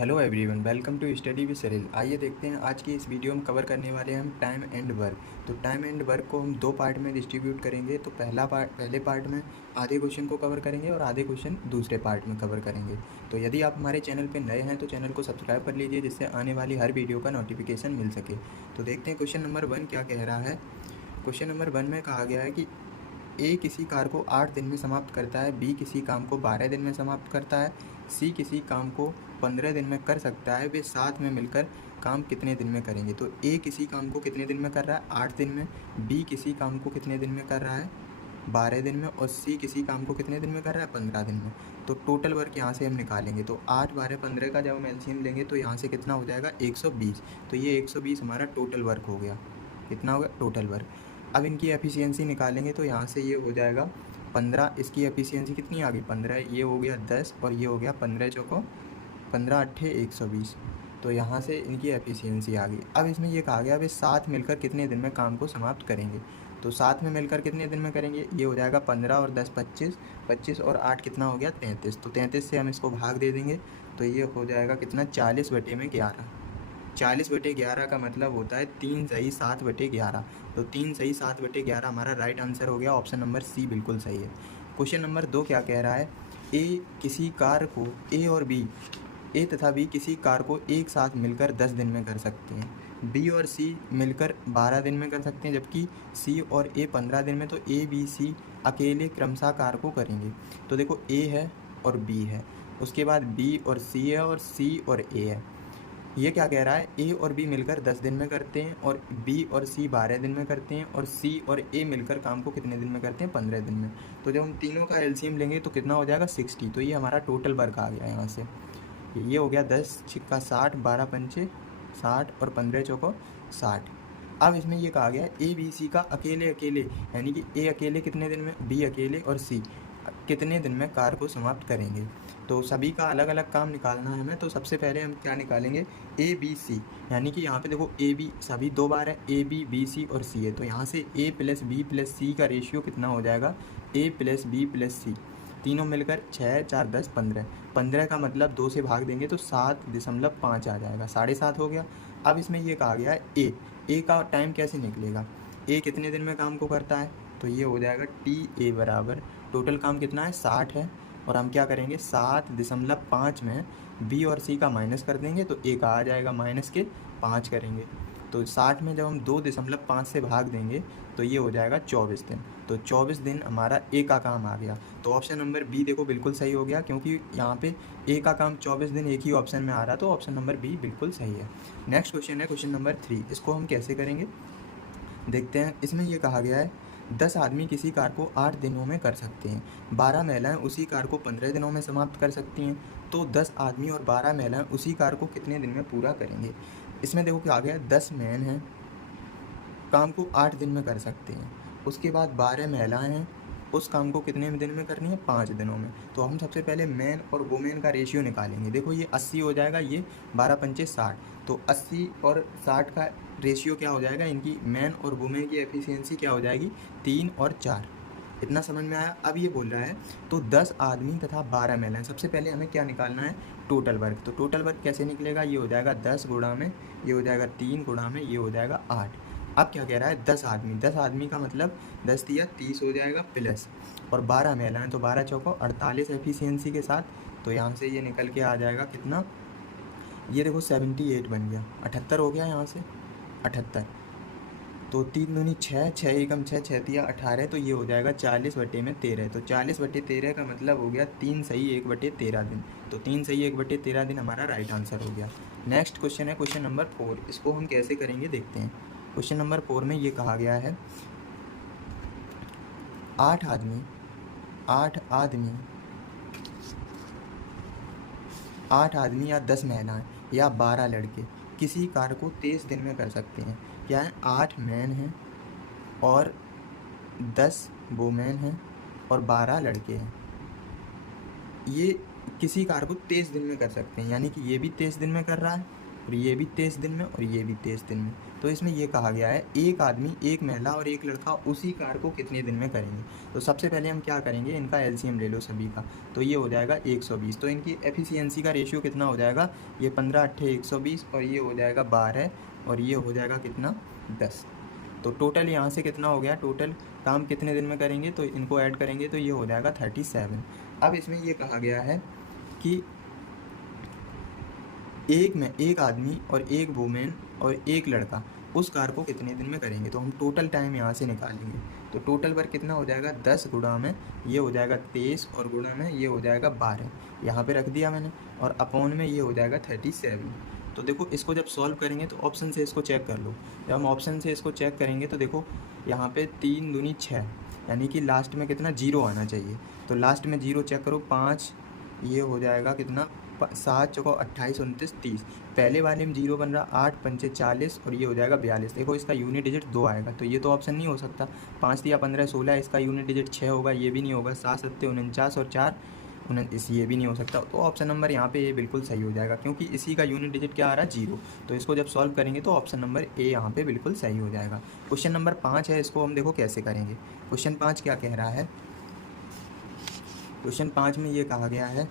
Hello everyone, welcome to study with Saril. आइए देखते हैं आज की इस वीडियो में कवर करने वाले हैं हम टाइम एंड वर्क। तो टाइम एंड वर्क को हम दो पार्ट में डिस्ट्रीब्यूट करेंगे। तो पहले पार्ट में आधे क्वेश्चन को कवर करेंगे और आधे क्वेश्चन दूसरे पार्ट में कवर करेंगे। तो यदि आप हमारे चैनल पर नए हैं तो चैनल को सब्सक्राइब कर लीजिए, जिससे आने वाली हर वीडियो का नोटिफिकेशन मिल सके। तो देखते हैं क्वेश्चन नंबर 1 क्या कह रहा है। क्वेश्चन नंबर 1 में कहा गया है कि ए किसी कार्य को 8 दिन में समाप्त करता है, बी किसी काम को 12 दिन में समाप्त करता है, सी किसी काम को 15 दिन में कर सकता है। वे साथ में मिलकर काम कितने दिन में करेंगे। तो ए किसी काम को कितने दिन में कर रहा है, 8 दिन में। बी किसी काम को कितने दिन में कर रहा है, 12 दिन में। और सी किसी काम को कितने दिन में कर रहा है, 15 दिन में। तो टोटल वर्क यहाँ से हम निकालेंगे। तो 8, 12, 15 का जब हम एलसीएम लेंगे तो यहाँ से कितना हो जाएगा, 120। तो ये 120 हमारा टोटल वर्क हो गया। कितना होगा टोटल वर्क। अब इनकी एफिशिएंसी निकालेंगे तो यहाँ से ये हो जाएगा 15। इसकी एफिशिएंसी कितनी आ गई, 15। ये हो गया 10 और ये हो गया 15 चौको 15 अट्ठे 120। तो यहाँ से इनकी एफिशिएंसी आ गई। अब इसमें ये कहा गया वे साथ मिलकर कितने दिन में काम को समाप्त करेंगे। तो साथ में मिलकर कितने दिन में करेंगे, ये हो जाएगा 15 और 10 25, 25 और 8 कितना हो गया 33। तो 33 से हम इसको भाग दे देंगे तो ये हो जाएगा कितना, 40/11। 40/11 का मतलब होता है 3 सही 7/11। तो 3 सही 7/11 हमारा राइट आंसर हो गया। ऑप्शन नंबर सी बिल्कुल सही है। क्वेश्चन नंबर 2 क्या कह रहा है, ए किसी कार्य को ए तथा बी किसी कार्य को एक साथ मिलकर 10 दिन में कर सकते हैं। बी और सी मिलकर 12 दिन में कर सकते हैं, जबकि सी और ए 15 दिन में। तो ए बी सी अकेले क्रमशः कार्य को करेंगे। तो देखो ए है और बी है, उसके बाद बी और सी है और सी और ए है। ये क्या कह रहा है, ए और बी मिलकर 10 दिन में करते हैं और बी और सी 12 दिन में करते हैं और सी और ए मिलकर काम को कितने दिन में करते हैं, 15 दिन में। तो जब हम तीनों का एलसीएम लेंगे तो कितना हो जाएगा, 60। तो ये हमारा टोटल वर्क आ गया यहाँ से। ये हो गया 10 छिक्का 60, 12 पंचे 60 और 15 चौको 60। अब इसमें ये कहा गया है ए बी सी का अकेले अकेले, यानी कि ए अकेले कितने दिन में, बी अकेले और सी कितने दिन में कार्य को समाप्त करेंगे। तो सभी का अलग अलग काम निकालना है हमें। तो सबसे पहले हम क्या निकालेंगे, ए बी सी, यानी कि यहाँ पे देखो ए बी सभी 2 बार है, ए बी बी सी और सी है। तो यहाँ से ए प्लस बी प्लस सी का रेशियो कितना हो जाएगा, ए प्लस बी प्लस सी, तीनों मिलकर 6 4 10 15। 15 का मतलब 2 से भाग देंगे तो 7.5 आ जाएगा, 7.5 हो गया। अब इसमें ये कहा गया है ए का टाइम कैसे निकलेगा, ए कितने दिन में काम को करता है। तो ये हो जाएगा टी ए बराबर टोटल काम कितना है, 60 है। और हम क्या करेंगे, 7.5 में बी और सी का माइनस कर देंगे तो ए का आ जाएगा, -5 करेंगे। तो 60 में जब हम 2.5 से भाग देंगे तो ये हो जाएगा 24 दिन। तो 24 दिन हमारा ए का काम आ गया। तो ऑप्शन नंबर बी देखो बिल्कुल सही हो गया, क्योंकि यहाँ पे ए का काम 24 दिन एक ही ऑप्शन में आ रहा। तो ऑप्शन नंबर बी बिल्कुल सही है। नेक्स्ट क्वेश्चन है क्वेश्चन नंबर 3। इसको हम कैसे करेंगे देखते हैं। इसमें यह कहा गया है 10 आदमी किसी कार्य को 8 दिनों में कर सकते हैं, 12 महिलाएं उसी कार्य को 15 दिनों में समाप्त कर सकती हैं। तो 10 आदमी और 12 महिलाएं उसी कार्य को कितने दिन में पूरा करेंगे। इसमें देखो क्या आ गया, 10 मैन हैं, काम को 8 दिन में कर सकते हैं। उसके बाद 12 महिलाएं हैं, उस काम को कितने दिन में करनी है, 5 दिनों में। तो हम सबसे पहले मैन और वुमेन का रेशियो निकालेंगे। देखो ये 80 हो जाएगा, ये 12 पंचे 60। तो 80 और 60 का रेशियो क्या हो जाएगा, इनकी मैन और वुमेन की एफिशिएंसी क्या हो जाएगी, 3 और 4। इतना समझ में आया। अब ये बोल रहा है तो 10 आदमी तथा 12 महिलाएं। सबसे पहले हमें क्या निकालना है, टोटल वर्क। तो टोटल वर्क कैसे निकलेगा, ये हो जाएगा 10 गुणा में, ये हो जाएगा 3 गुणा में, ये हो जाएगा 8। अब क्या कह रहा है, 10 आदमी, 10 आदमी का मतलब 10 दिया 30 हो जाएगा प्लस, और 12 महिलाएं तो 12 चौको 48 एफिशिएंसी के साथ। तो यहाँ से ये निकल के आ जाएगा कितना, ये देखो 78 बन गया, 78 हो गया यहाँ से 78। तो 3 दूनी 6, 6 एकम 6, 6 तिया 18। तो ये हो जाएगा 40/13। तो 40/13 का मतलब हो गया 3 सही 1/13 दिन। तो 3 सही 1/13 दिन हमारा राइट आंसर हो गया। नेक्स्ट क्वेश्चन है क्वेश्चन नंबर 4। इसको हम कैसे करेंगे देखते हैं। क्वेश्चन नंबर 4 में ये कहा गया है 8 आदमी 8 आदमी या 10 महिलाएं या 12 लड़के किसी कार्य को 23 दिन में कर सकते हैं। क्या है, 8 मैन हैं और 10 वुमेन हैं और 12 लड़के हैं। ये किसी कार्य को 23 दिन में कर सकते हैं, यानी कि ये भी 23 दिन में कर रहा है, और ये भी 23 दिन में और ये भी 23 दिन में। तो इसमें ये कहा गया है एक आदमी, एक महिला और एक लड़का उसी कार को कितने दिन में करेंगे। तो सबसे पहले हम क्या करेंगे, इनका एलसीएम ले लो सभी का, तो ये हो जाएगा 120। तो इनकी एफिशिएंसी का रेशियो कितना हो जाएगा, ये 15 8 120 और ये हो जाएगा 12 और ये हो जाएगा कितना 10। तो टोटल यहाँ से कितना हो गया, टोटल काम कितने दिन में करेंगे, तो इनको ऐड करेंगे तो ये हो जाएगा 37। अब इसमें ये कहा गया है कि एक आदमी और एक वुमेन और एक लड़का उस कार को कितने दिन में करेंगे। तो हम टोटल टाइम यहाँ से निकालेंगे, तो टोटल वर्क कितना हो जाएगा, 10 गुणा में ये हो जाएगा 23 और गुणा में ये हो जाएगा 12, यहाँ पे रख दिया मैंने, और अपॉन में ये हो जाएगा 37। तो देखो इसको जब सॉल्व करेंगे तो ऑप्शन से इसको चेक कर लो। जब हम ऑप्शन से इसको चेक करेंगे तो देखो यहाँ पे 3 दूनी 6, यानी कि लास्ट में कितना 0 आना चाहिए। तो लास्ट में 0 चेक करो, 5 ये हो जाएगा कितना 7 चौको 28 29 30। पहले वाले में 0 बन रहा, 8 पंचे 40 और ये हो जाएगा 42। देखो इसका यूनिट डिजिट 2 आएगा, तो ये तो ऑप्शन नहीं हो सकता। 5 या 15 16, इसका यूनिट डिजिट 6 होगा, ये भी नहीं होगा। 7 7 49 और 4 19, ये भी नहीं हो सकता। तो ऑप्शन नंबर यहाँ पे ये बिल्कुल सही हो जाएगा, क्योंकि इसी का यूनिट डिजिट क्या आ रहा है 0। तो इसको जब सॉल्व करेंगे तो ऑप्शन नंबर ए यहाँ पे बिल्कुल सही हो जाएगा। क्वेश्चन नंबर 5 है, इसको हम देखो कैसे करेंगे। क्वेश्चन 5 क्या कह रहा है, क्वेश्चन 5 में ये कहा गया है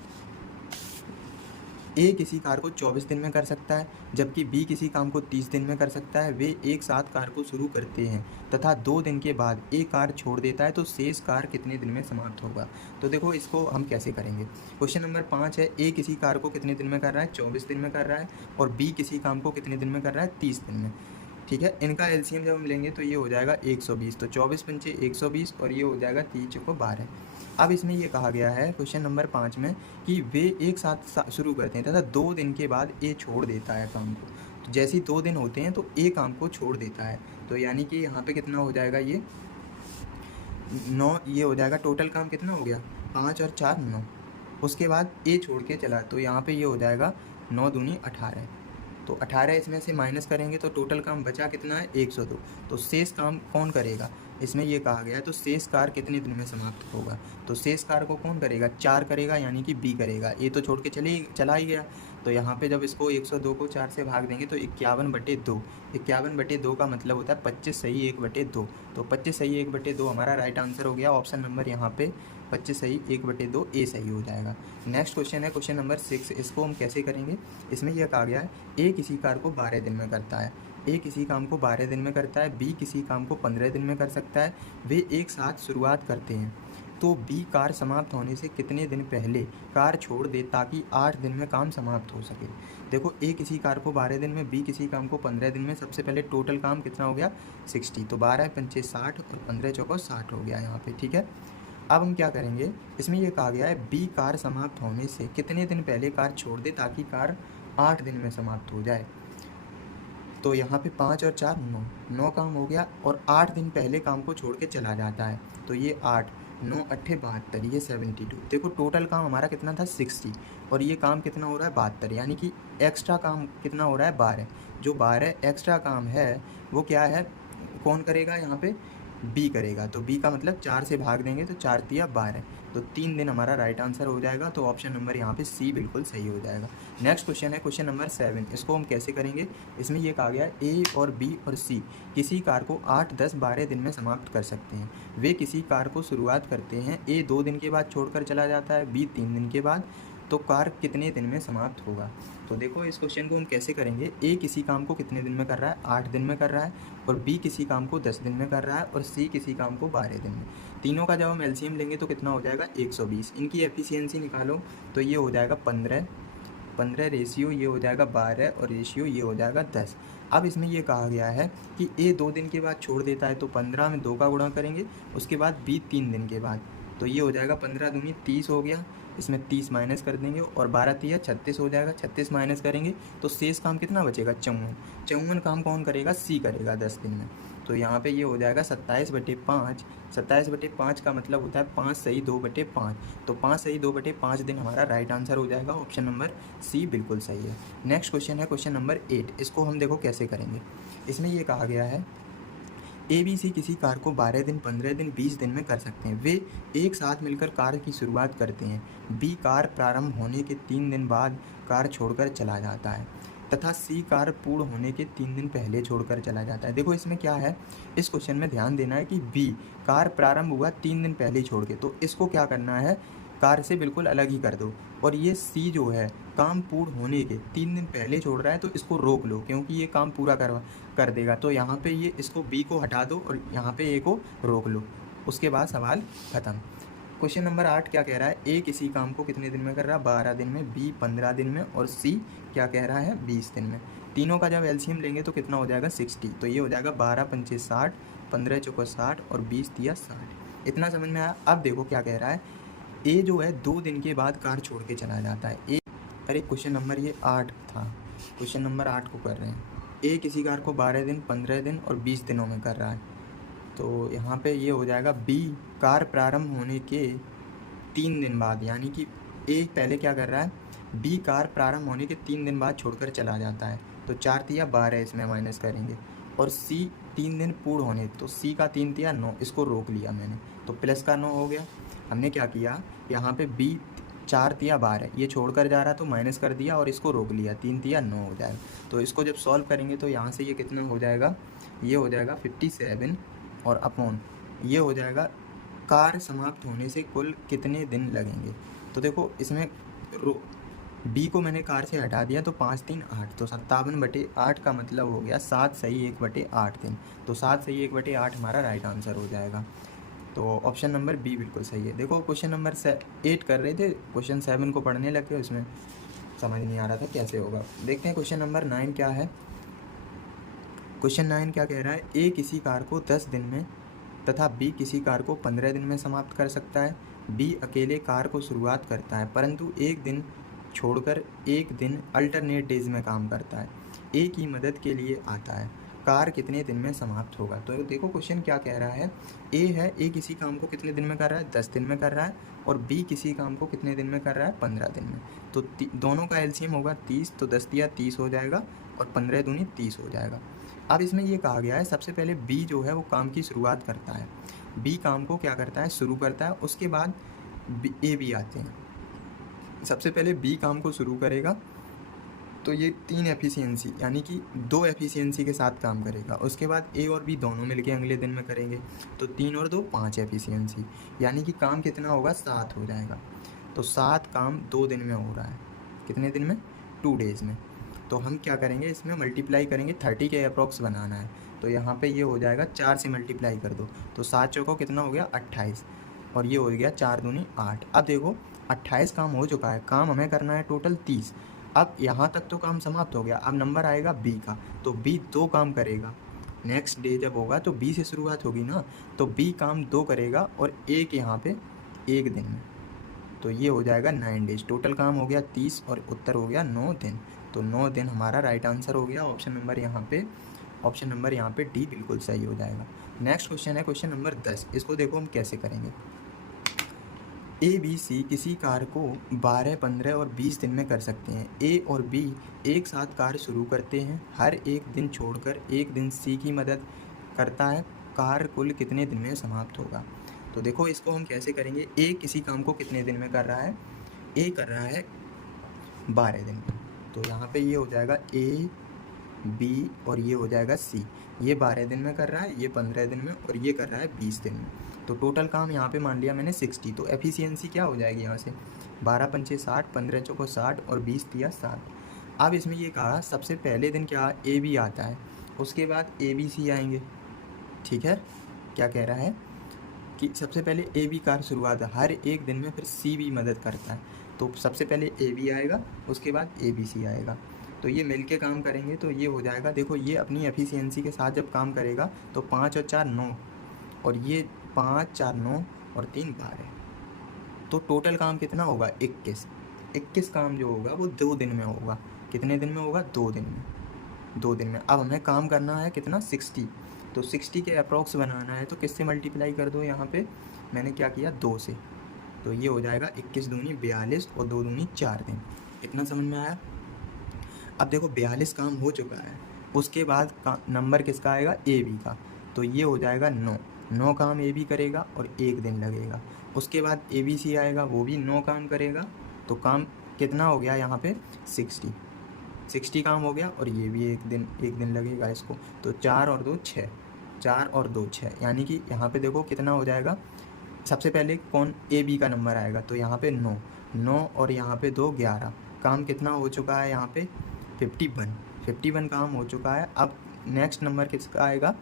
ए किसी कार को 24 दिन में कर सकता है, जबकि बी किसी काम को 30 दिन में कर सकता है। वे एक साथ कार को शुरू करते हैं तथा 2 दिन के बाद एक कार छोड़ देता है, तो शेष कार कितने दिन में समाप्त होगा। तो देखो इसको हम कैसे करेंगे। क्वेश्चन नंबर 5 है, ए किसी कार को कितने दिन में कर रहा है, 24 दिन में कर रहा है, और बी किसी काम को कितने दिन में कर रहा है, 30 दिन में। ठीक है, इनका एलसीएम जब हम लेंगे तो ये हो जाएगा 120। तो 24 पंचे 120 और ये हो जाएगा 30 चौको 12। अब इसमें ये कहा गया है क्वेश्चन नंबर 5 में कि वे एक साथ शुरू करते हैं तथा 2 दिन के बाद ए छोड़ देता है काम को। तो जैसे ही 2 दिन होते हैं तो ए काम को छोड़ देता है, तो यानी कि यहाँ पे कितना हो जाएगा, ये 9, ये हो जाएगा टोटल काम कितना हो गया 5 और 4 9। उसके बाद ए छोड़ के चला, तो यहाँ पे ये हो जाएगा 9 दूनी 18। तो 18 इसमें से माइनस करेंगे तो टोटल काम बचा कितना है 102। तो शेष काम कौन करेगा, इसमें ये कहा गया है तो शेष कार कितने दिन में समाप्त होगा। तो शेष कार को कौन करेगा, 4 करेगा, यानी कि बी करेगा। ये तो छोड़ के चला ही गया। तो यहाँ पे जब इसको 102 को 4 से भाग देंगे तो 51/2। 51/2 का मतलब होता है 25 सही 1/2। तो 25 सही 1/2 हमारा राइट आंसर हो गया। ऑप्शन नंबर यहाँ पे 25 सही 1/2 ए सही हो जाएगा। नेक्स्ट क्वेश्चन है क्वेश्चन नंबर 6। इसको हम कैसे करेंगे, इसमें यह कहा गया है ए किसी कार को 12 दिन में करता है। ए किसी काम को 12 दिन में करता है, बी किसी काम को 15 दिन में कर सकता है। वे एक साथ शुरुआत करते हैं, तो बी कार समाप्त होने से कितने दिन पहले कार छोड़ दे ताकि 8 दिन में काम समाप्त हो सके। देखो ए किसी कार को 12 दिन में, बी किसी काम को 15 दिन में। सबसे पहले टोटल काम कितना हो गया 60। तो 12 पंचे 60 और 15 चौको 60 हो गया यहाँ पे। ठीक है, अब हम क्या करेंगे, इसमें यह कहा गया है बी कार समाप्त होने से कितने दिन पहले कार छोड़ दे ताकि कार 8 दिन में समाप्त हो जाए। तो यहाँ पे 5 और 4 9 काम हो गया, और 8 दिन पहले काम को छोड़ के चला जाता है। तो ये 8 9 8 72, ये 72। देखो टोटल काम हमारा कितना था 60, और ये काम कितना हो रहा है 72, यानी कि एक्स्ट्रा काम कितना हो रहा है 12। जो 12 एक्स्ट्रा काम है वो क्या है, कौन करेगा, यहाँ पे बी करेगा। तो बी का मतलब 4 से भाग देंगे तो 4 तिया 12। तो 3 दिन हमारा राइट आंसर हो जाएगा। तो ऑप्शन नंबर यहाँ पे सी बिल्कुल सही हो जाएगा। नेक्स्ट क्वेश्चन है क्वेश्चन नंबर 7। इसको हम कैसे करेंगे, इसमें ये कहा गया है ए और बी और सी किसी कार को 8 10 12 दिन में समाप्त कर सकते हैं। वे किसी कार को शुरुआत करते हैं, ए 2 दिन के बाद छोड़कर चला जाता है, बी 3 दिन के बाद, तो कार कितने दिन में समाप्त होगा। तो देखो इस क्वेश्चन को हम कैसे करेंगे, ए किसी काम को कितने दिन में कर रहा है 8 दिन में कर रहा है, और बी किसी काम को 10 दिन में कर रहा है, और सी किसी काम को 12 दिन में। तीनों का जब हम एलसीएम लेंगे तो कितना हो जाएगा 120। इनकी एफिशिएंसी निकालो तो ये हो जाएगा 15 रेशियो ये हो जाएगा 12 और रेशियो ये हो जाएगा 10। अब इसमें ये कहा गया है कि ए 2 दिन के बाद छोड़ देता है, तो 15 में 2 का गुणा करेंगे, उसके बाद बी 3 दिन के बाद, तो ये हो जाएगा 15 दूनी 30 हो गया। इसमें 30 माइनस कर देंगे और 12 तिया 36 हो जाएगा। 36 माइनस करेंगे तो शेष काम कितना बचेगा 54। 54 काम कौन करेगा, सी करेगा 10 दिन में। तो यहाँ पे ये हो जाएगा 27/5। 27/5 का मतलब होता है 5 सही 2/5। तो 5 सही 2/5 दिन हमारा राइट आंसर हो जाएगा। ऑप्शन नंबर सी बिल्कुल सही है। नेक्स्ट क्वेश्चन है क्वेश्चन नंबर 8। इसको हम देखो कैसे करेंगे। इसमें ये कहा गया है ए बी सी किसी कार को 12 दिन 15 दिन 20 दिन में कर सकते हैं। वे एक साथ मिलकर कार की शुरुआत करते हैं। बी कार प्रारंभ होने के 3 दिन बाद कार छोड़कर चला जाता है। तथा सी कार्य पूर्ण होने के 3 दिन पहले छोड़कर चला जाता है। देखो इसमें क्या है, इस क्वेश्चन में ध्यान देना है कि बी कार्य प्रारंभ हुआ 3 दिन पहले ही छोड़ के, तो इसको क्या करना है, कार्य से बिल्कुल अलग ही कर दो। और ये सी जो है काम पूर्ण होने के 3 दिन पहले छोड़ रहा है, तो इसको रोक लो क्योंकि ये काम पूरा कर देगा। तो यहाँ पे ये इसको बी को हटा दो और यहाँ पे ए को रोक लो, उसके बाद सवाल ख़त्म। क्वेश्चन नंबर 8 क्या कह रहा है, ए किसी काम को कितने दिन में कर रहा है, 12 दिन में, बी 15 दिन में और सी क्या कह रहा है, 20 दिन में। तीनों का जब एलसीएम लेंगे तो कितना हो जाएगा, 60। तो ये हो जाएगा 12 पंचे 60, 15 चौको 60 और 20 दिया 60। इतना समझ में आया। अब देखो क्या कह रहा है, ए जो है 2 दिन के बाद कार छोड़ के चला जाता है। ए अरे क्वेश्चन नंबर ये 8 था, क्वेश्चन नंबर 8 को कर रहे हैं। ए किसी कार को 12 दिन, 15 दिन और 20 दिनों में कर रहा है, तो यहाँ पे ये हो जाएगा बी कार प्रारंभ होने के 3 दिन बाद, यानी कि ए पहले क्या कर रहा है, बी कार प्रारंभ होने के 3 दिन बाद छोड़कर चला जाता है, तो 4 तिया 12 इसमें माइनस करेंगे। और सी 3 दिन पूर्ण होने, तो सी का 3 तिया 9, इसको रोक लिया मैंने, तो प्लस का 9 हो गया। हमने क्या किया, यहाँ पे बी 4 तिया 12, ये छोड़कर जा रहा तो माइनस कर दिया और इसको रोक लिया, 3 तिया 9 हो जाएगा। तो इसको जब सॉल्व करेंगे तो यहाँ से ये कितना हो जाएगा, ये हो जाएगा 57 और अपॉन ये हो जाएगा कार्य समाप्त होने से कुल कितने दिन लगेंगे। तो देखो इसमें बी को मैंने कार से हटा दिया, तो 5 3 8, तो 57/8 का मतलब हो गया 7 सही 1/8 दिन। तो 7 सही 1/8 हमारा राइट आंसर हो जाएगा। तो ऑप्शन नंबर बी बिल्कुल सही है। देखो क्वेश्चन नंबर 8 कर रहे थे, क्वेश्चन 7 को पढ़ने लग गए, उसमें समझ नहीं आ रहा था कैसे होगा। देखते हैं क्वेश्चन नंबर 9 क्या है। क्वेश्चन 9 क्या कह रहा है, ए किसी कार को 10 दिन में तथा बी किसी कार को 15 दिन में समाप्त कर सकता है। बी अकेले कार को शुरुआत करता है परंतु एक दिन छोड़कर एक दिन अल्टरनेट डेज में काम करता है। ए की मदद के लिए आता है, कार कितने दिन में समाप्त होगा। तो देखो क्वेश्चन क्या कह रहा है, ए किसी काम को कितने दिन में कर रहा है, 10 दिन में कर रहा है, और बी किसी काम को कितने दिन में कर रहा है, 15 दिन में। तो दोनों का एलसीएम होगा 30, तो 10 दिया 30 हो जाएगा और 15 दूनी 30 हो जाएगा। अब इसमें ये कहा गया है सबसे पहले बी जो है वो काम की शुरुआत करता है, बी काम को क्या करता है, शुरू करता है, उसके बाद ए बी आते हैं। सबसे पहले बी काम को शुरू करेगा तो ये 3 एफिशिएंसी यानी कि 2 एफिशिएंसी के साथ काम करेगा। उसके बाद ए और बी दोनों मिलके अगले दिन में करेंगे, तो 3 और 2 5 एफिशिएंसी, यानी कि काम कितना होगा, 7 हो जाएगा। तो 7 काम 2 दिन में हो रहा है, कितने दिन में, 2 डेज़ में। तो हम क्या करेंगे, इसमें मल्टीप्लाई करेंगे, 30 के अप्रॉक्स बनाना है। तो यहाँ पे ये हो जाएगा 4 से मल्टीप्लाई कर दो, तो 7 चौको कितना हो गया, 28, और ये हो गया 4 दूनी 8। अब देखो 28 काम हो चुका है, काम हमें करना है टोटल 30। अब यहाँ तक तो काम समाप्त हो गया, अब नंबर आएगा बी का, तो बी 2 काम करेगा। नेक्स्ट डे जब होगा तो बी से शुरुआत होगी ना, तो बी काम 2 करेगा और एक यहाँ पे 1 दिन में, तो ये हो जाएगा 9 डेज। टोटल काम हो गया 30 और उत्तर हो गया 9 दिन। तो 9 दिन हमारा राइट आंसर हो गया। ऑप्शन नंबर यहाँ पे डी बिल्कुल सही हो जाएगा। नेक्स्ट क्वेश्चन है क्वेश्चन नंबर 10। इसको देखो हम कैसे करेंगे। ए बी सी किसी कार्य को 12, 15 और 20 दिन में कर सकते हैं। ए और बी एक साथ कार्य शुरू करते हैं, हर एक दिन छोड़कर एक दिन सी की मदद करता है, कार्य कुल कितने दिन में समाप्त होगा। तो देखो इसको हम कैसे करेंगे। ए किसी काम को कितने दिन में कर रहा है, ए कर रहा है 12 दिन में, तो यहाँ पे ये हो जाएगा ए बी और ये हो जाएगा सी। ये 12 दिन में कर रहा है, ये 15 दिन में, और ये कर रहा है 20 दिन में। तो टोटल काम यहाँ पे मान लिया मैंने 60। तो एफिशिएंसी क्या हो जाएगी यहाँ से, 12 पंचे 60, 15 चौको 60 और 20 दिया 7। अब इसमें ये कहा सबसे पहले दिन क्या, ए बी आता है, उसके बाद ए बी सी आएंगे। ठीक है, क्या कह रहा है कि सबसे पहले ए बी कार शुरुआत है, हर एक दिन में फिर सी भी मदद करता है। तो सबसे पहले ए बी आएगा, उसके बाद ए बी सी आएगा, तो ये मिलके काम करेंगे तो ये हो जाएगा। देखो ये अपनी एफिशिएंसी के साथ जब काम करेगा तो 5 और 4 9, और ये 5 4 9 और 3 12, तो टोटल काम कितना होगा, 21 काम जो होगा वो 2 दिन में होगा। कितने दिन में होगा, 2 दिन में, 2 दिन में। अब हमें काम करना है कितना, 60। तो 60 के अप्रॉक्स बनाना है, तो किससे मल्टीप्लाई कर दो, यहाँ पे मैंने क्या किया, 2 से। तो ये हो जाएगा 21 दूनी 42 और 2 दूनी 4 दिन। इतना समझ में आया। अब देखो 42 काम हो चुका है, उसके बाद नंबर किसका आएगा, ए बी का, तो ये हो जाएगा 9 काम ए बी करेगा और 1 दिन लगेगा। उसके बाद ए बी सी आएगा, वो भी 9 काम करेगा, तो काम कितना हो गया यहाँ पे 60। 60 काम हो गया, और ये भी एक दिन लगेगा इसको। तो 4 और 2 6, 4 और 2 6, यानी कि यहाँ पे देखो कितना हो जाएगा। सबसे पहले कौन ए बी का नंबर आएगा, तो यहाँ पे 9 9 और यहाँ पे 2 11, काम कितना हो चुका है यहाँ पे 51 काम हो चुका है। अब नेक्स्ट नंबर किसका आएगा,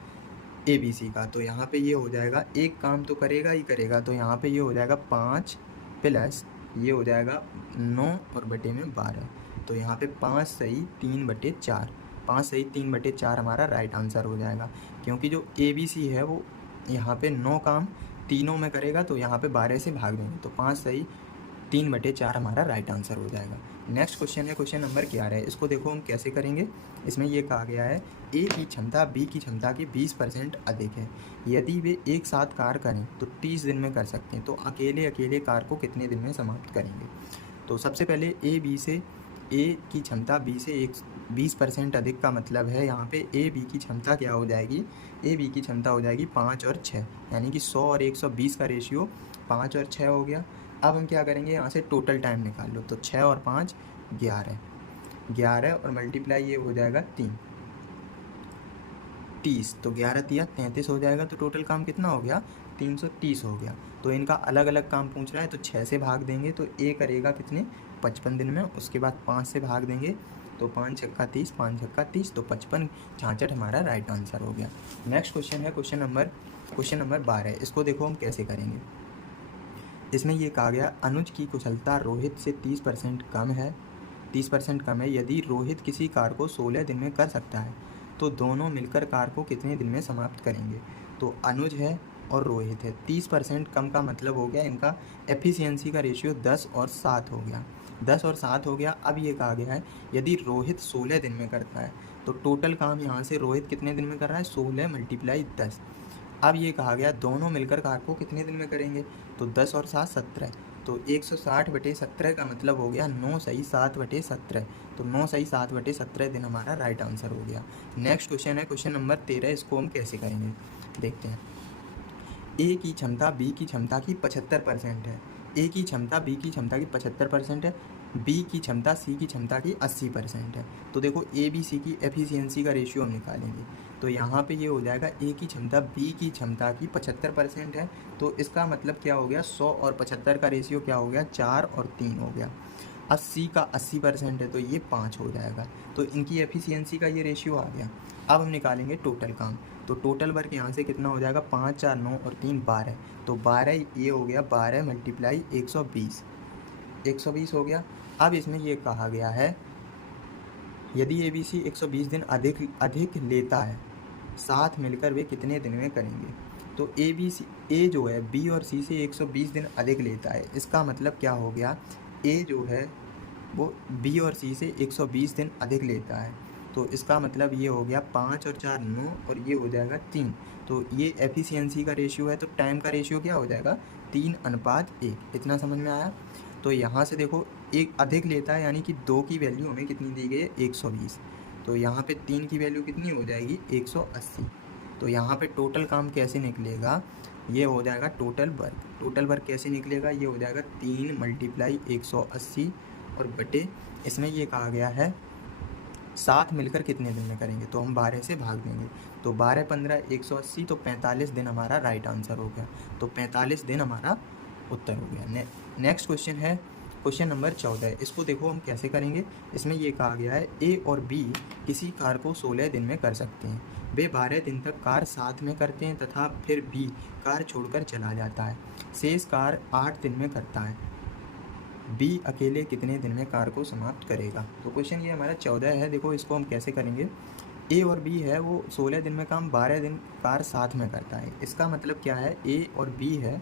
ए बी सी का। तो यहाँ पे ये हो जाएगा, एक काम तो करेगा ही करेगा, तो यहाँ पे ये हो जाएगा 5 प्लस ये हो जाएगा 9 और बटे में 12। तो यहाँ पे 5 सही 3/4, 5 सही 3/4 हमारा राइट आंसर हो जाएगा। क्योंकि जो ए बी सी है वो यहाँ पे 9 काम तीनों में करेगा, तो यहाँ पे 12 से भाग देंगे, तो 5 सही 3/4 हमारा राइट आंसर हो जाएगा। नेक्स्ट क्वेश्चन है क्वेश्चन नंबर 11। इसको देखो हम कैसे करेंगे। इसमें ये कहा गया है ए की क्षमता बी की क्षमता की 20% अधिक है। यदि वे एक साथ कार्य करें तो 30 दिन में कर सकते हैं, तो अकेले अकेले कार्य को कितने दिन में समाप्त करेंगे। तो सबसे पहले ए की क्षमता बी से 20% अधिक का मतलब है यहाँ पे ए बी की क्षमता क्या हो जाएगी, ए बी की क्षमता हो जाएगी 5 और 6, यानी कि 100 और 120 का रेशियो 5 और 6 हो गया। अब हम क्या करेंगे, यहाँ से टोटल टाइम निकाल लो, तो 6 और 5 11 और मल्टीप्लाई ये हो जाएगा 30, तो 11 तिया 33 हो जाएगा। तो टोटल काम कितना हो गया, 330 हो गया। तो इनका अलग अलग काम पूछ रहा है, तो 6 से भाग देंगे तो ए करेगा कितने 55 दिन में। उसके बाद 5 से भाग देंगे तो 5 छक्का 30, 5 छक्का 30, तो 55 66 हमारा राइट आंसर हो गया। नेक्स्ट क्वेश्चन है क्वेश्चन नंबर 12। इसको देखो हम कैसे करेंगे। इसमें ये कहा गया अनुज की कुशलता रोहित से 30% कम है। यदि रोहित किसी कार्य को 16 दिन में कर सकता है तो दोनों मिलकर कार्य को कितने दिन में समाप्त करेंगे। तो अनुज है और रोहित है, 30% कम का मतलब हो गया इनका एफिशिएंसी का रेशियो 10 और 7 हो गया। 10 और 7 हो गया। अब ये कहा गया है यदि रोहित 16 दिन में करता है तो टोटल काम यहाँ से रोहित कितने दिन में कर रहा है, 16 × 10। अब ये कहा गया दोनों मिलकर कार्य को कितने दिन में करेंगे, तो 10 और 7 17, तो 160/17 का मतलब हो गया 9 सही 7/17, तो 9 सही 7/17 दिन हमारा राइट आंसर हो गया। नेक्स्ट क्वेश्चन है क्वेश्चन नंबर 13। इसको हम कैसे करेंगे देखते हैं। ए की क्षमता बी की क्षमता की 75% है। ए की क्षमता बी की क्षमता की 75% है, बी की क्षमता सी की क्षमता की 80% है। तो देखो ए बी सी की एफिशिएंसी का रेशियो हम निकालेंगे, तो यहाँ पे ये हो जाएगा ए की क्षमता बी की क्षमता की 75% है, तो इसका मतलब क्या हो गया 100 और 75 का रेशियो क्या हो गया 4 और 3 हो गया। अब सी का 80% है तो ये 5 हो जाएगा, तो इनकी एफिशिएंसी का ये रेशियो आ गया। अब हम निकालेंगे टोटल काम, तो टोटल वर्क यहाँ से कितना हो जाएगा 5 4 9 और 3 12, तो 12 ये हो गया 12 × 120 हो गया। अब इसमें ये कहा गया है यदि ए बी सी 120 दिन अधिक लेता है, साथ मिलकर वे कितने दिन में करेंगे। तो ए जो है बी और सी से 120 दिन अधिक लेता है, इसका मतलब क्या हो गया ए जो है वो बी और सी से 120 दिन अधिक लेता है, तो इसका मतलब ये हो गया 5 और 4 9 और ये हो जाएगा 3, तो ये एफिशिएंसी का रेशियो है, तो टाइम का रेशियो क्या हो जाएगा 3:1। इतना समझ में आया। तो यहाँ से देखो एक अधिक लेता है, यानी कि 2 की वैल्यू हमें कितनी दी गई है 120, तो यहाँ पे 3 की वैल्यू कितनी हो जाएगी 180। तो यहाँ पे टोटल काम कैसे निकलेगा, ये हो जाएगा टोटल वर्क कैसे निकलेगा, ये हो जाएगा 3 × 180 और बटे इसमें ये कहा गया है साथ मिलकर कितने दिन में करेंगे, तो हम 12 से भाग देंगे, तो 12 15 180, तो 45 दिन हमारा राइट आंसर हो गया। तो 45 दिन हमारा उत्तर हो गया। नेक्स्ट क्वेश्चन है क्वेश्चन नंबर 14। इसको देखो हम कैसे करेंगे। इसमें ये कहा गया है ए और बी किसी कार्य को 16 दिन में कर सकते हैं। वे 12 दिन तक कार्य साथ में करते हैं तथा फिर बी कार्य छोड़कर चला जाता है। शेष कार्य 8 दिन में करता है। बी अकेले कितने दिन में कार्य को समाप्त करेगा। तो क्वेश्चन ये हमारा 14 है। देखो इसको हम कैसे करेंगे। ए और बी है वो 16 दिन में काम 12 दिन कार्य साथ में करता है। इसका मतलब क्या है, ए और बी है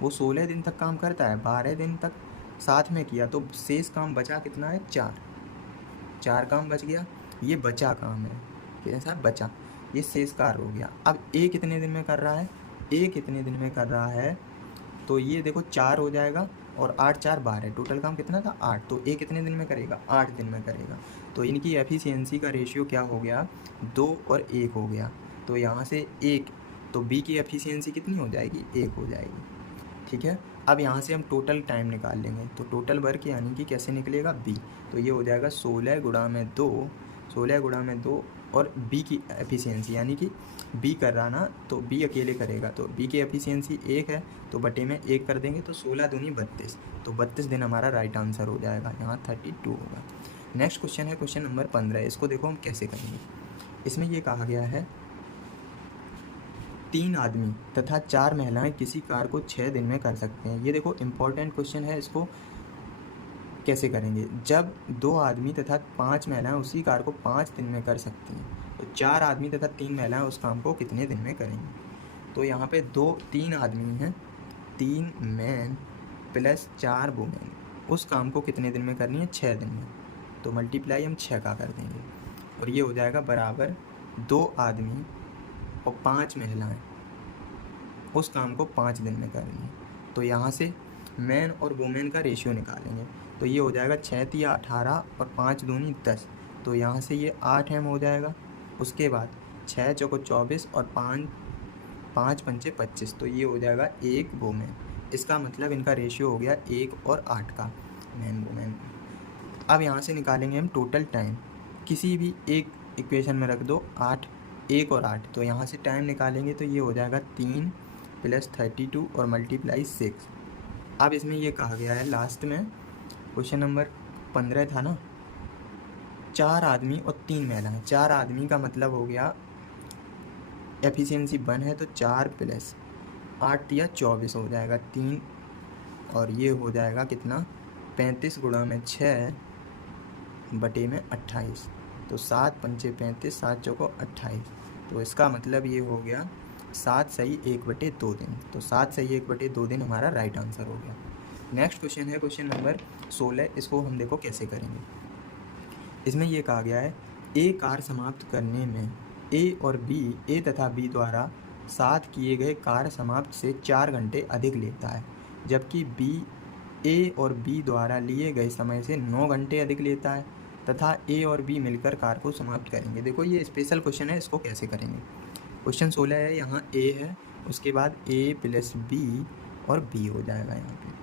वो 16 दिन तक काम करता है, 12 दिन तक साथ में किया, तो शेष काम बचा कितना है 4 काम बच गया। ये बचा काम है, कैसा बचा, ये शेष कार्य हो गया। अब ए कितने दिन में कर रहा है, ए कितने दिन में कर रहा है, तो ये देखो 4 हो जाएगा और 8 4 12, टोटल काम कितना था 8, तो ए कितने दिन में करेगा 8 दिन में करेगा। तो इनकी एफिशिएंसी का रेशियो क्या हो गया 2 और 1 हो गया। तो यहाँ से 1, तो बी की एफिशिएंसी कितनी हो जाएगी 1 हो जाएगी। ठीक है। अब यहाँ से हम टोटल टाइम निकाल लेंगे, तो टोटल वर्क यानी कि कैसे निकलेगा बी, तो ये हो जाएगा 16 गुणा में 2, 16 गुणा में 2 और बी की एफिशिएंसी यानी कि बी कर रहा ना, तो बी अकेले करेगा, तो बी की एफिशिएंसी 1 है, तो बटे में 1 कर देंगे, तो 16 दूनी 32, तो 32 दिन हमारा राइट आंसर हो जाएगा, यहाँ 32 होगा। नेक्स्ट क्वेश्चन है क्वेश्चन नंबर 15। इसको देखो हम कैसे करेंगे। इसमें ये कहा गया है 3 आदमी तथा 4 महिलाएं किसी कार्य को 6 दिन में कर सकते हैं। ये देखो इम्पोर्टेंट क्वेश्चन है, इसको कैसे करेंगे। जब 2 आदमी तथा 5 महिलाएं उसी कार्य को 5 दिन में कर सकती हैं, तो 4 आदमी तथा 3 महिलाएं उस काम को कितने दिन में करेंगी। तो यहाँ पे 3 आदमी हैं, 3 मैन प्लस 4 वुमेन, उस काम को कितने दिन में करनी है, 6 दिन में। तो मल्टीप्लाई हम 6 का कर देंगे और ये हो जाएगा बराबर 2 आदमी और 5 महिलाएं उस काम को 5 दिन में करनी है। तो यहाँ से मैन और वुमेन का रेशियो निकालेंगे, तो ये हो जाएगा 6 तिया 18 और 5 दूनी 10, तो यहाँ से ये 8 एम हो जाएगा। उसके बाद 6 चौको 24 और 5 पंचे 25, तो ये हो जाएगा 1 वुमेन। इसका मतलब इनका रेशियो हो गया 1 और 8 का, मैन वुमेन। अब यहाँ से निकालेंगे हम टोटल टाइम, किसी भी एक इक्वेशन में रख दो 8, 1 और 8, तो यहाँ से टाइम निकालेंगे, तो ये हो जाएगा 3 प्लस 32 और मल्टीप्लाई 6। अब इसमें ये कहा गया है लास्ट में, क्वेश्चन नंबर 15 था ना, 4 आदमी और 3 महिलाएं। 4 आदमी का मतलब हो गया एफिशिएंसी 1 है, तो 4 प्लस 8 या 24 हो जाएगा 3, और ये हो जाएगा कितना 35 गुणा में 6 बटे में 28, तो 7 पंचे 35, 7 चौको 28, तो इसका मतलब ये हो गया 7 सही 1/2 दिन, तो 7 सही 1/2 दिन हमारा राइट आंसर हो गया। नेक्स्ट क्वेश्चन है क्वेश्चन नंबर 16। इसको हम देखो कैसे करेंगे। इसमें ये कहा गया है ए कार्य समाप्त करने में ए तथा बी द्वारा साथ किए गए कार्य समाप्त से 4 घंटे अधिक लेता है, जबकि ए और बी द्वारा लिए गए समय से 9 घंटे अधिक लेता है, तथा ए और बी मिलकर कार्य को समाप्त करेंगे। देखो ये स्पेशल क्वेश्चन है, इसको कैसे करेंगे। क्वेश्चन 16 है, यहाँ ए है, उसके बाद ए प्लस बी और बी हो जाएगा यहाँ पे,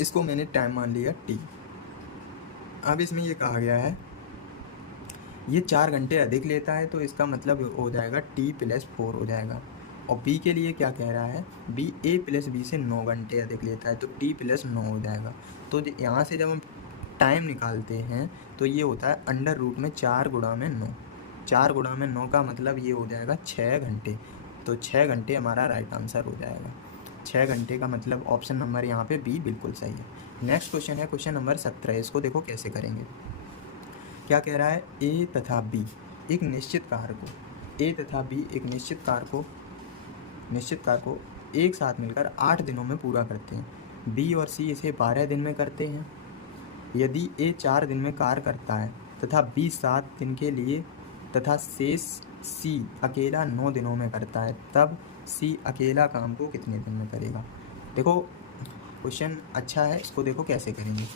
इसको मैंने टाइम मान लिया टी। अब इसमें ये कहा गया है ये 4 घंटे अधिक लेता है, तो इसका मतलब हो जाएगा टी प्लस 4 हो जाएगा। और बी के लिए क्या कह रहा है, बी ए प्लस बी से 9 घंटे अधिक लेता है, तो टी प्लस 9 हो जाएगा। तो यहाँ से जब हम टाइम निकालते हैं तो ये होता है अंडर रूट में 4 गुणा में 9, 4 गुणा में 9 का मतलब ये हो जाएगा 6 घंटे, तो 6 घंटे हमारा राइट आंसर हो जाएगा। 6 घंटे का मतलब ऑप्शन नंबर यहाँ पे बी बिल्कुल सही है। नेक्स्ट क्वेश्चन है क्वेश्चन नंबर 17। इसको देखो कैसे करेंगे। क्या कह रहा है, ए तथा बी एक निश्चित कार्य को एक साथ मिलकर 8 दिनों में पूरा करते हैं। बी और सी इसे 12 दिन में करते हैं। यदि ए 4 दिन में कार्य करता है तथा बी 7 दिन के लिए तथा शेष सी अकेला 9 दिनों में करता है, तब सी अकेला काम को कितने दिन में करेगा। देखो क्वेश्चन अच्छा है, इसको देखो कैसे करेंगे।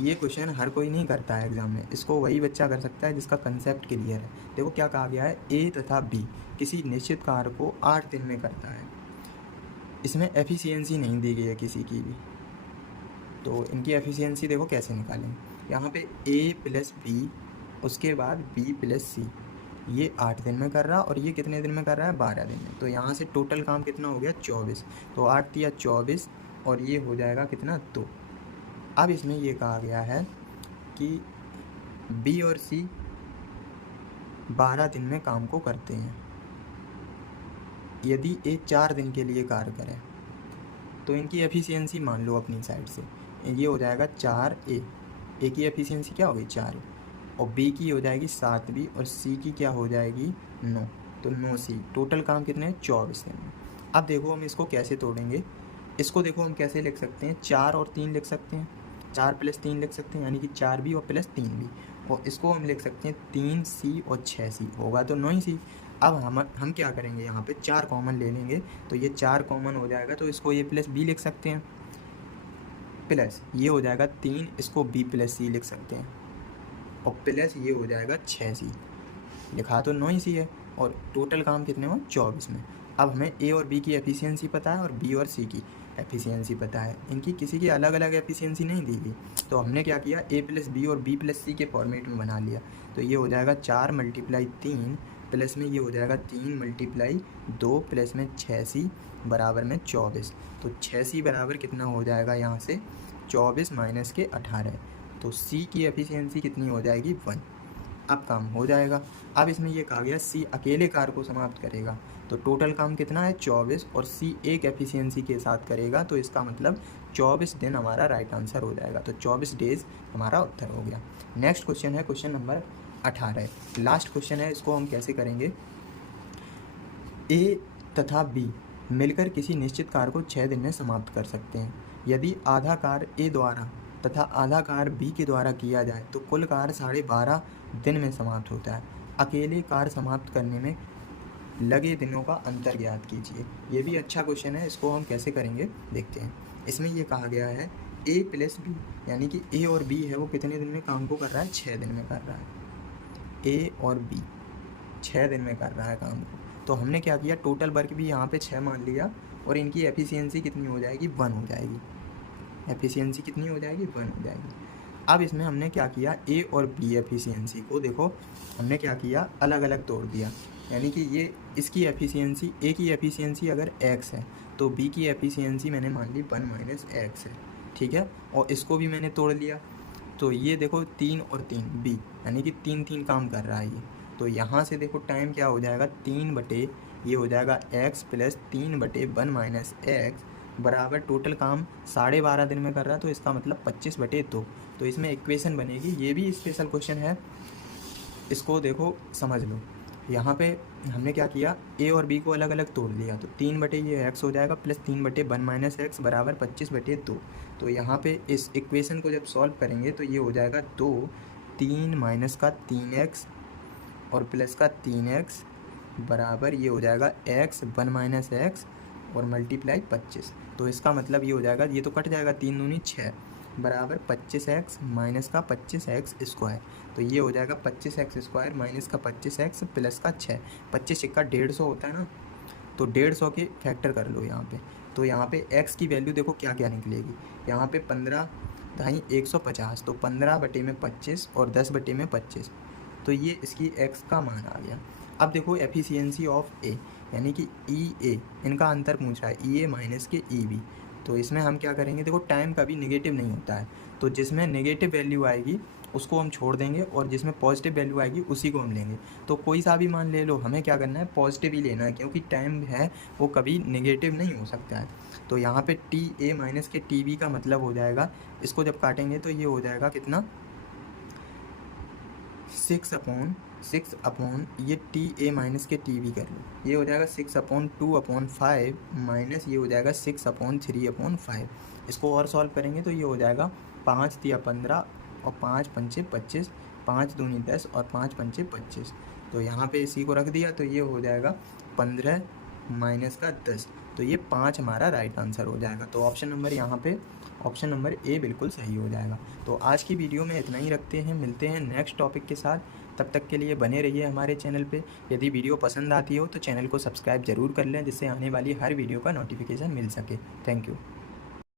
ये क्वेश्चन हर कोई नहीं करता है एग्जाम में, इसको वही बच्चा कर सकता है जिसका कंसेप्ट क्लियर है। देखो क्या कहा गया है, ए तथा बी किसी निश्चित कार्य को 8 दिन में करता है। इसमें एफिशिएंसी नहीं दी गई है किसी की भी, तो इनकी एफिशिएंसी देखो कैसे निकालेंगे। यहाँ पे ए प्लस बी, उसके बाद बी प्लस सी, ये 8 दिन में कर रहा और ये कितने दिन में कर रहा है, 12 दिन में। तो यहाँ से टोटल काम कितना हो गया, 24, तो 8 या 24 और ये हो जाएगा कितना, 2। अब इसमें ये कहा गया है कि बी और सी 12 दिन में काम को करते हैं। यदि ए 4 दिन के लिए कार्य करे तो इनकी एफिशिएंसी मान लो अपनी साइड से, ये हो जाएगा 4 ए की एफिशिएंसी क्या होगी 4, और बी की हो जाएगी 7 बी, और सी की क्या हो जाएगी 9, तो 9 सी। टोटल काम कितने हैं, 24 दिन में। अब देखो हम इसको कैसे तोड़ेंगे। इसको देखो हम कैसे लिख सकते हैं, 4 और 3 लिख सकते हैं, 4 प्लस 3 लिख सकते हैं, यानी कि 4 बी और प्लस 3 बी, और इसको हम लिख सकते हैं 3 सी और 6 सी, होगा तो 9 सी। अब हम क्या करेंगे, यहाँ पे 4 कॉमन ले लेंगे, तो ये 4 कॉमन हो जाएगा, तो इसको ये प्लस बी लिख सकते हैं, प्लस ये हो जाएगा 3, इसको बी प्लस सी लिख सकते हैं, और प्लस ये हो जाएगा 6 सी, लिखा तो 9 सी है, और टोटल काम कितने हुआ 24 में। अब हमें ए और बी की एफिशिएंसी पता है और बी और सी की, एफिशिएंसी पता है, इनकी किसी की अलग अलग एफिशिएंसी नहीं दी गई। तो हमने क्या किया, ए प्लस बी और बी प्लस सी के फॉर्मेट में बना लिया। तो ये हो जाएगा 4 × 3 प्लस में ये हो जाएगा 3 × 2 प्लस में 6c बराबर में 24। तो 6c बराबर कितना हो जाएगा यहाँ से 24 माइनस के 18। तो सी की एफिशिएंसी कितनी हो जाएगी 1। अब काम हो जाएगा। अब इसमें ये कहा गया सी अकेले कार्य को समाप्त करेगा, तो टोटल काम कितना है 24 और सी एक एफिशिएंसी के साथ करेगा, तो इसका मतलब 24 दिन हमारा राइट आंसर हो जाएगा। तो 24 डेज हमारा उत्तर हो गया। नेक्स्ट क्वेश्चन है क्वेश्चन नंबर 18, लास्ट क्वेश्चन है। इसको हम कैसे करेंगे, ए तथा बी मिलकर किसी निश्चित कार्य को 6 दिन में समाप्त कर सकते हैं। यदि आधा कार्य ए द्वारा तथा आधा कार्य बी के द्वारा किया जाए तो कुल कार्य 12.5 दिन में समाप्त होता है। अकेले कार्य समाप्त करने में लगे दिनों का अंतर ज्ञात कीजिए। ये भी अच्छा क्वेश्चन है, इसको हम कैसे करेंगे देखते हैं। इसमें ये कहा गया है ए प्लस बी, यानी कि ए और बी है वो कितने दिन में काम को कर रहा है, 6 दिन में कर रहा है। ए और बी 6 दिन में कर रहा है काम को। तो हमने क्या किया, टोटल वर्क भी यहाँ पे 6 मान लिया और इनकी एफिशिएंसी कितनी हो जाएगी 1 हो जाएगी। एफिशिएंसी कितनी हो जाएगी 1 हो जाएगी। अब इसमें हमने क्या किया, ए और बी एफिशिएंसी को देखो हमने क्या किया, अलग अलग तोड़ दिया। यानी कि ये इसकी एफिशिएंसी, ए की एफिशिएंसी अगर x है तो बी की एफिशिएंसी मैंने मान ली 1 - x है, ठीक है। और इसको भी मैंने तोड़ लिया। तो ये देखो 3 और 3 बी, यानी कि 3 काम कर रहा है ये। तो यहाँ से देखो टाइम क्या हो जाएगा, 3 बटे ये हो जाएगा x प्लस 3/1 - x बराबर टोटल काम 12.5 दिन में कर रहा है, तो इसका मतलब 25/2। तो इसमें इक्वेशन बनेगी। ये भी स्पेशल क्वेश्चन है, इसको देखो समझ लो। यहाँ पे हमने क्या किया, ए और बी को अलग अलग तोड़ लिया। तो 3 बटे ये x हो जाएगा प्लस 3/1 - x बराबर 25/2। तो यहाँ पे इस इक्वेशन को जब सॉल्व करेंगे तो ये हो जाएगा 2, 3 माइनस का 3x और प्लस का 3x बराबर ये हो जाएगा x 1 - x और मल्टीप्लाई 25। तो इसका मतलब ये हो जाएगा, ये तो कट जाएगा, 3 दूनी 6 बराबर 25x माइनस का 25x स्क्वायर। तो ये हो जाएगा 25x स्क्वायर माइनस का 25x प्लस का 6। 25 × 150 होता है ना, तो 150 के फैक्टर कर लो यहाँ पे। तो यहाँ पे x की वैल्यू देखो क्या क्या निकलेगी। यहाँ पे 15 ढाई 150, तो 15/25 और 10/25। तो ये इसकी x का मान आ गया। अब देखो एफिशिएंसी ऑफ ए, यानी कि ई ए, इनका अंतर पूछ रहा है, ई ए माइनस के ई बी। तो इसमें हम क्या करेंगे, देखो टाइम कभी नेगेटिव नहीं होता है, तो जिसमें नेगेटिव वैल्यू आएगी उसको हम छोड़ देंगे और जिसमें पॉजिटिव वैल्यू आएगी उसी को हम लेंगे। तो कोई सा भी मान ले लो, हमें क्या करना है, पॉजिटिव ही लेना है, क्योंकि टाइम है वो कभी नेगेटिव नहीं हो सकता है। तो यहाँ पे टी ए माइनस के टी बी का मतलब हो जाएगा, इसको जब काटेंगे तो ये हो जाएगा कितना, 6 अपॉन ये टी ए माइनस के टी बी कर लो, ये हो जाएगा 6/2/5 माइनस ये हो जाएगा 6/3/5। इसको और सॉल्व करेंगे तो ये हो जाएगा 5 × 15 और 5 × 5 = 25, 5 दूनी 10 और 5 × 5 = 25। तो यहाँ पे इसी को रख दिया तो ये हो जाएगा 15 माइनस का 10। तो ये 5 हमारा राइट आंसर हो जाएगा। तो ऑप्शन नंबर यहाँ पे ऑप्शन नंबर ए बिल्कुल सही हो जाएगा। तो आज की वीडियो में इतना ही रखते हैं, मिलते हैं नेक्स्ट टॉपिक के साथ। तब तक के लिए बने रहिए हमारे चैनल पे। यदि वीडियो पसंद आती हो तो चैनल को सब्सक्राइब ज़रूर कर लें, जिससे आने वाली हर वीडियो का नोटिफिकेशन मिल सके। Thank you.